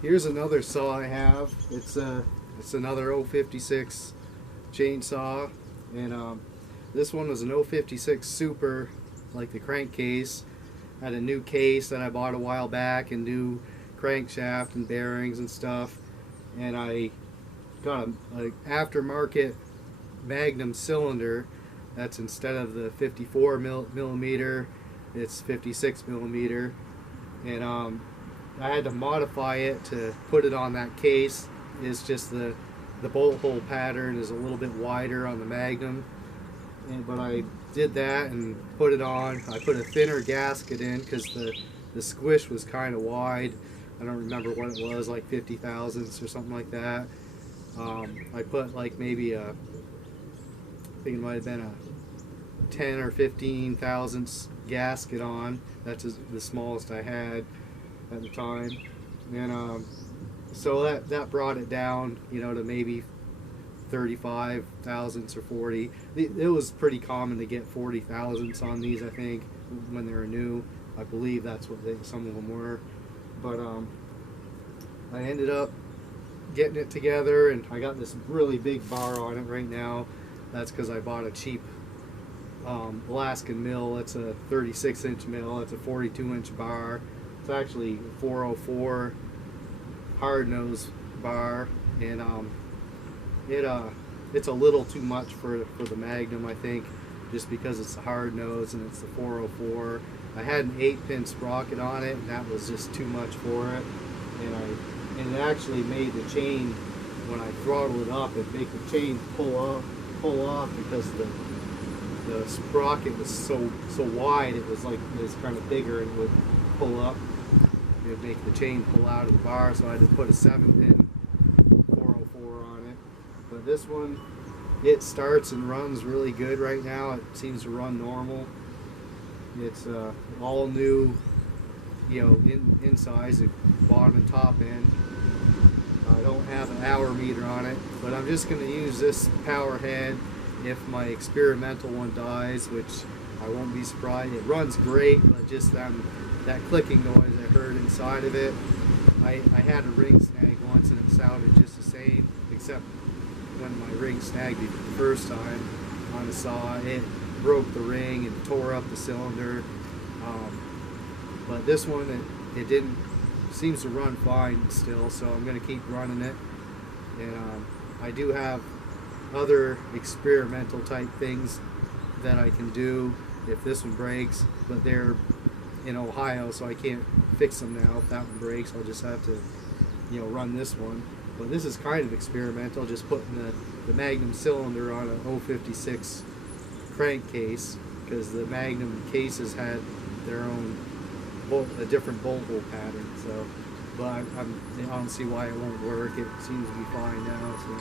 Here's another saw I have. It's another 056 chainsaw, and this one was an 056 Super, like the crankcase. Had a new case that I bought a while back, and new crankshaft and bearings and stuff. And I got a aftermarket magnum cylinder. That's, instead of the 54 millimeter, it's 56 millimeter, and I had to modify it to put it on that case. It's just the bolt hole pattern is a little bit wider on the magnum, but I did that and put it on. I put a thinner gasket in because the squish was kind of wide. I don't remember what it was, like 50 thousandths or something like that. I put like maybe I think it might have been a 10 or 15 thousandths gasket on. That's the smallest I had at the time, and so that brought it down, to maybe 35 thousandths or 40. It was pretty common to get 40 thousandths on these, I think, when they were new. I believe that's what some of them were, but I ended up getting it together, and I got this really big bar on it right now. That's because I bought a cheap Alaskan mill. It's a 36-inch mill. It's a 42-inch bar. It's actually a 404 hard nose bar, and it's a little too much for the Magnum, I think, just because it's a hard nose and it's the 404. I had an 8-pin sprocket on it, and that was just too much for it, and it actually made the chain, when I throttled it up, it made the chain pull off because the sprocket was so wide. It was kind of bigger, and would pull up. It would make the chain pull out of the bar, so I had to put a 7-pin 404 on it. But this one, it starts and runs really good right now. It seems to run normal. It's all new, inside, the bottom and top end. I don't have an hour meter on it, but I'm just going to use this power head if my experimental one dies, which I won't be surprised. It runs great, but just that clicking noise I heard inside of it. I had a ring snag once, and it sounded just the same, except when my ring snagged the first time on the saw, it broke the ring and tore up the cylinder. But this one, it didn't. Seems to run fine still, so I'm going to keep running it. And I do have other experimental type things that I can do if this one breaks, but they're in Ohio, so I can't fix them now. If that one breaks, I'll just have to run this one. But this is kind of experimental, just putting the Magnum cylinder on a 056 crankcase, because the Magnum cases had their own a different bolt hole pattern. So, but I don't see why it won't work. It seems to be fine now. So.